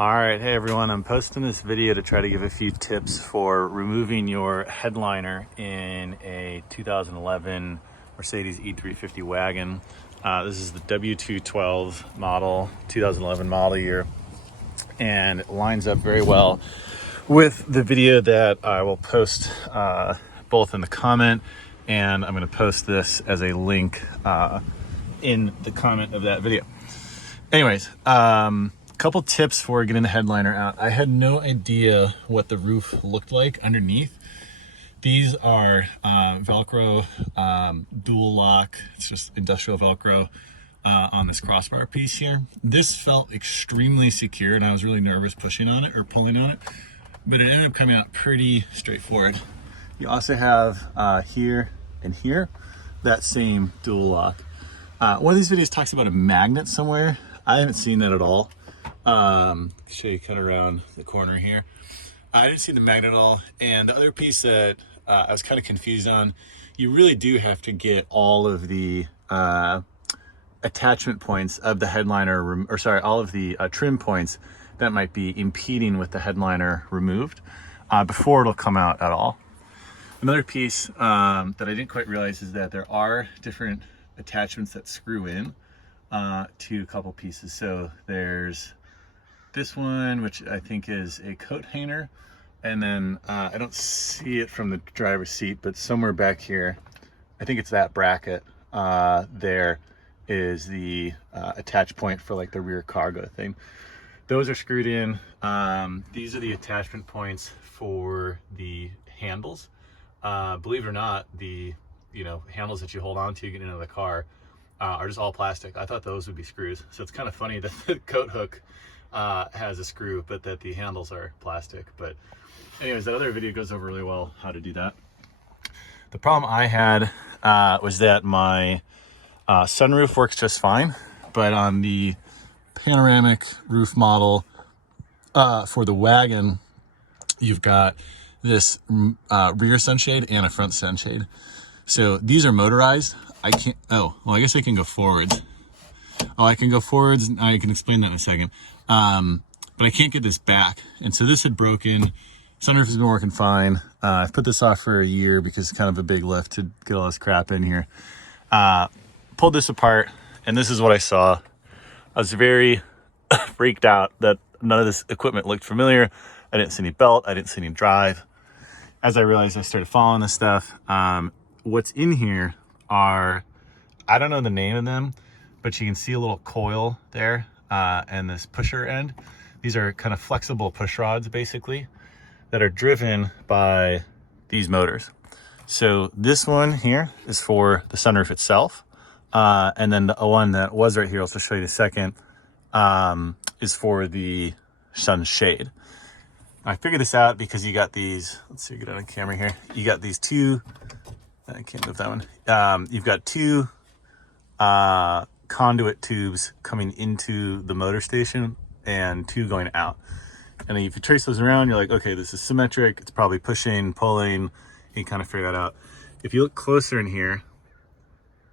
All right, hey everyone, I'm posting this video to try to give a few tips for removing your headliner in a 2011 Mercedes E350 wagon. This is the w212 model, 2011 model year, and it lines up very well with the video that I will post both in the comment, and I'm going to post this as a link in the comment of that video. Anyways, couple tips for getting the headliner out. I had no idea what the roof looked like underneath. These are Velcro dual lock. It's just industrial Velcro on this crossbar piece here. This felt extremely secure, and I was really nervous pushing on it or pulling on it, but it ended up coming out pretty straightforward. You also have here and here that same dual lock. One of these videos talks about a magnet somewhere. I haven't seen that at all. Show you kind of around the corner here. I didn't see the magnet at all. And the other piece that I was kind of confused on, you really do have to get all of the attachment points of the headliner, or sorry, all of the trim points that might be impeding with the headliner removed before it'll come out at all. Another piece that I didn't quite realize is that there are different attachments that screw in to a couple pieces. So there's this one, which I think is a coat hanger, and then I don't see it from the driver's seat, but somewhere back here, I think it's that bracket. There is the attach point for like the rear cargo thing. Those are screwed in. These are the attachment points for the handles. Believe it or not, the handles that you hold on to getting into the car are just all plastic. I thought those would be screws. So it's kind of funny that the coat hook has a screw, but that the handles are plastic. But anyways, that other video goes over really well how to do that. The problem I had was that my sunroof works just fine, but on the panoramic roof model for the wagon, you've got this rear sunshade and a front sunshade. So these are motorized. I can't, oh, well, I guess I can go forwards. Oh, I can go forwards. I can explain that in a second. But I can't get this back. And so this had broken. Sunroof has been working fine. I've put this off for a year because it's kind of a big lift to get all this crap in here. Pulled this apart, and this is what I saw. I was very freaked out that none of this equipment looked familiar. I didn't see any belt. I didn't see any drive. As I realized, I started following this stuff. What's in here are, I don't know the name of them, but you can see a little coil there and this pusher end. These are kind of flexible push rods, basically, that are driven by these motors. So this one here is for the sunroof itself. And then the one that was right here, I'll just show you in a second, is for the sunshade. I figured this out because you got these, let's see, get on camera here. You got these two, I can't move that one. You've got two conduit tubes coming into the motor station and two going out. And then if you trace those around, you're like, okay, this is symmetric. It's probably pushing, pulling. You can kind of figure that out. If you look closer in here,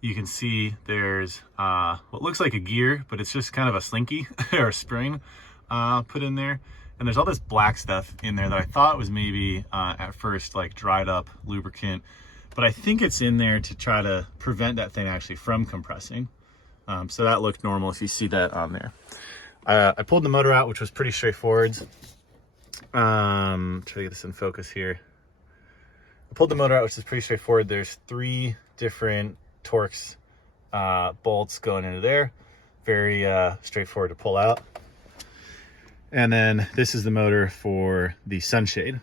you can see there's what looks like a gear, but it's just kind of a slinky or a spring put in there. And there's all this black stuff in there that I thought was maybe at first like dried up lubricant, but I think it's in there to try to prevent that thing actually from compressing. So that looked normal if you see that on there. I pulled the motor out, which was pretty straightforward. Try to get this in focus here. I pulled the motor out, which is pretty straightforward. There's three different Torx bolts going into there. Very straightforward to pull out. And then this is the motor for the sunshade,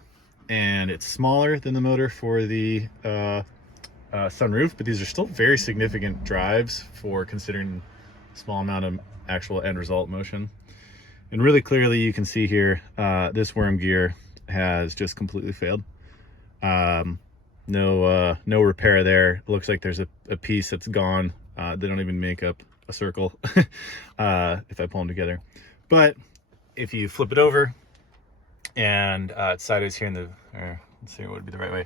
and it's smaller than the motor for the sunroof, but these are still very significant drives for considering a small amount of actual end result motion. And really clearly you can see here, this worm gear has just completely failed. No repair there. It looks like there's a piece that's gone. They don't even make up a circle if I pull them together. But if you flip it over and it's sideways here in the, or let's see what would be the right way.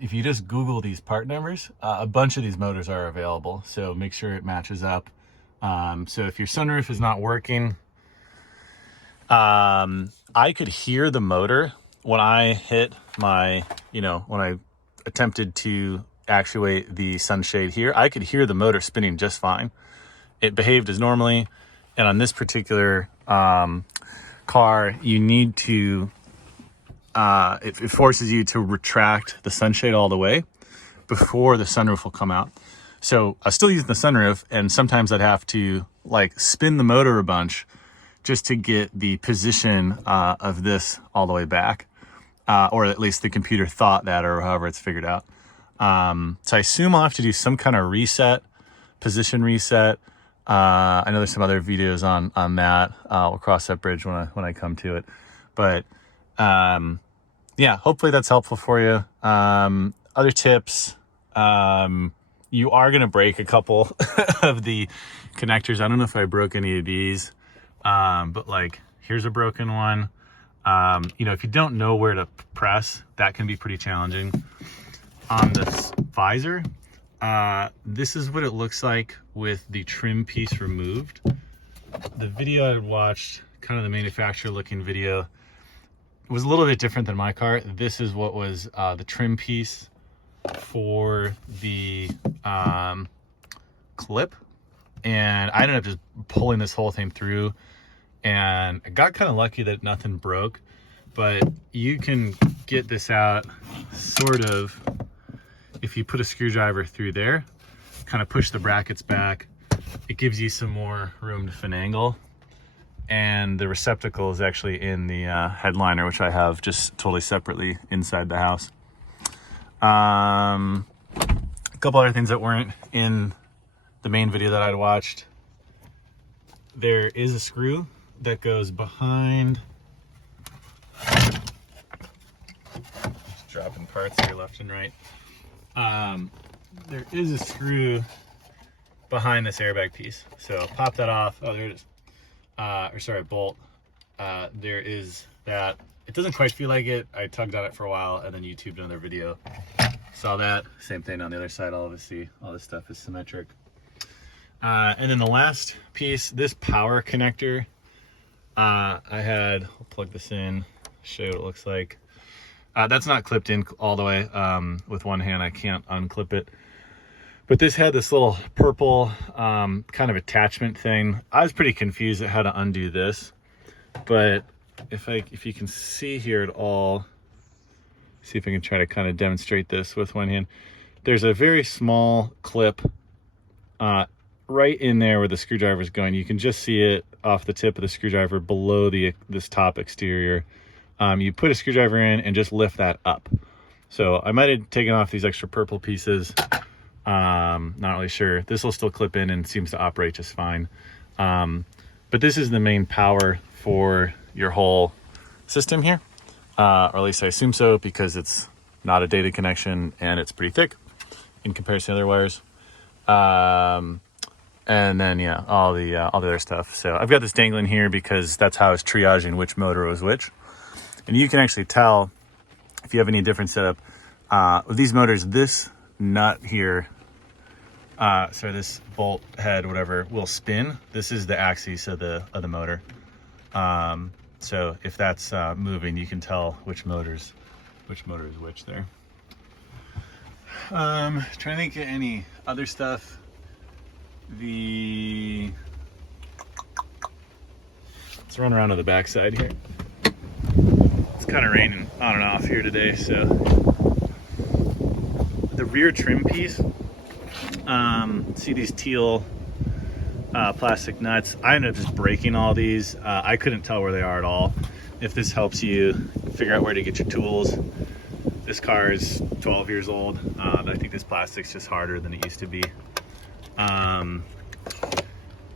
If you just Google these part numbers, a bunch of these motors are available. So make sure it matches up. So if your sunroof is not working, I could hear the motor when I hit my, when I attempted to actuate the sunshade here. I could hear the motor spinning just fine. It behaved as normally. And on this particular car, you need to, it forces you to retract the sunshade all the way before the sunroof will come out. So I was still using the sunroof, and sometimes I'd have to like spin the motor a bunch just to get the position of this all the way back. Or at least the computer thought that, or however it's figured out. So I assume I'll have to do some kind of reset, position reset. I know there's some other videos on that. We'll cross that bridge when I come to it. But yeah, hopefully that's helpful for you. Other tips, you are going to break a couple of the connectors. I don't know if I broke any of these, but like here's a broken one. If you don't know where to press, that can be pretty challenging. On this visor, this is what it looks like with the trim piece removed. The video I watched, kind of the manufacturer looking video, was a little bit different than my car. This is what was the trim piece for the clip, and I ended up just pulling this whole thing through, and I got kind of lucky that nothing broke. But you can get this out sort of if you put a screwdriver through there, kind of push the brackets back. It gives you some more room to finagle. And the receptacle is actually in the headliner, which I have just totally separately inside the house. A couple other things that weren't in the main video that I'd watched. There is a screw that goes behind. Just dropping parts here left and right. There is a screw behind this airbag piece. So pop that off. Oh, there it is. Bolt. There is that. It doesn't quite feel like it. I tugged on it for a while and then YouTubed another video. Saw that. Same thing on the other side. Obviously, all this stuff is symmetric. And then the last piece, this power connector, I'll plug this in, show you what it looks like. That's not clipped in all the way. With one hand, I can't unclip it. But this had this little purple kind of attachment thing. I was pretty confused at how to undo this, but if you can see here at all, see if I can try to kind of demonstrate this with one hand. There's a very small clip right in there where the screwdriver is going. You can just see it off the tip of the screwdriver below this top exterior. You put a screwdriver in and just lift that up. So I might have taken off these extra purple pieces. Not really sure. This will still clip in and seems to operate just fine. But this is the main power for your whole system here. Or at least I assume so, because it's not a data connection and it's pretty thick in comparison to other wires. And then, yeah, all the other stuff. So I've got this dangling here because that's how I was triaging which motor was which. And you can actually tell if you have any different setup. With these motors, this nut here, this bolt head, whatever, will spin. This is the axis of the motor. So if that's moving, you can tell which motor is which there. Trying to think of any other stuff. Let's run around to the backside here. It's kind of raining on and off here today, so the rear trim piece, see these teal plastic nuts. I ended up just breaking all these. I couldn't tell where they are at all. If this helps you figure out where to get your tools. This car is 12 years old. I think this plastic's just harder than it used to be.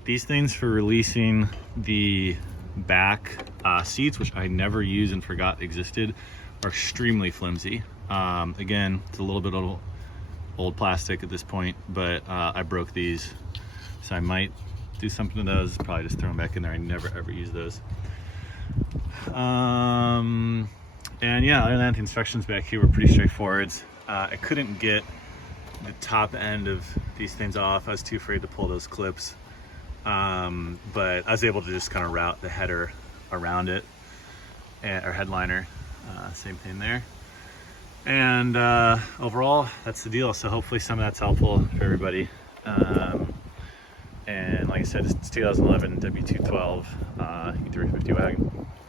These things for releasing the back seats, which I never used and forgot existed, are extremely flimsy. Again, it's a little bit of old plastic at this point, but I broke these, so I might do something to those. Probably just throw them back in there. I never ever use those. And yeah, other than that, the instructions back here were pretty straightforward. I couldn't get the top end of these things off. I was too afraid to pull those clips, but I was able to just kind of route the header around it, and, or headliner, same thing there. And overall, that's the deal. So hopefully some of that's helpful for everybody. And like I said, it's 2011 W212 e350 wagon.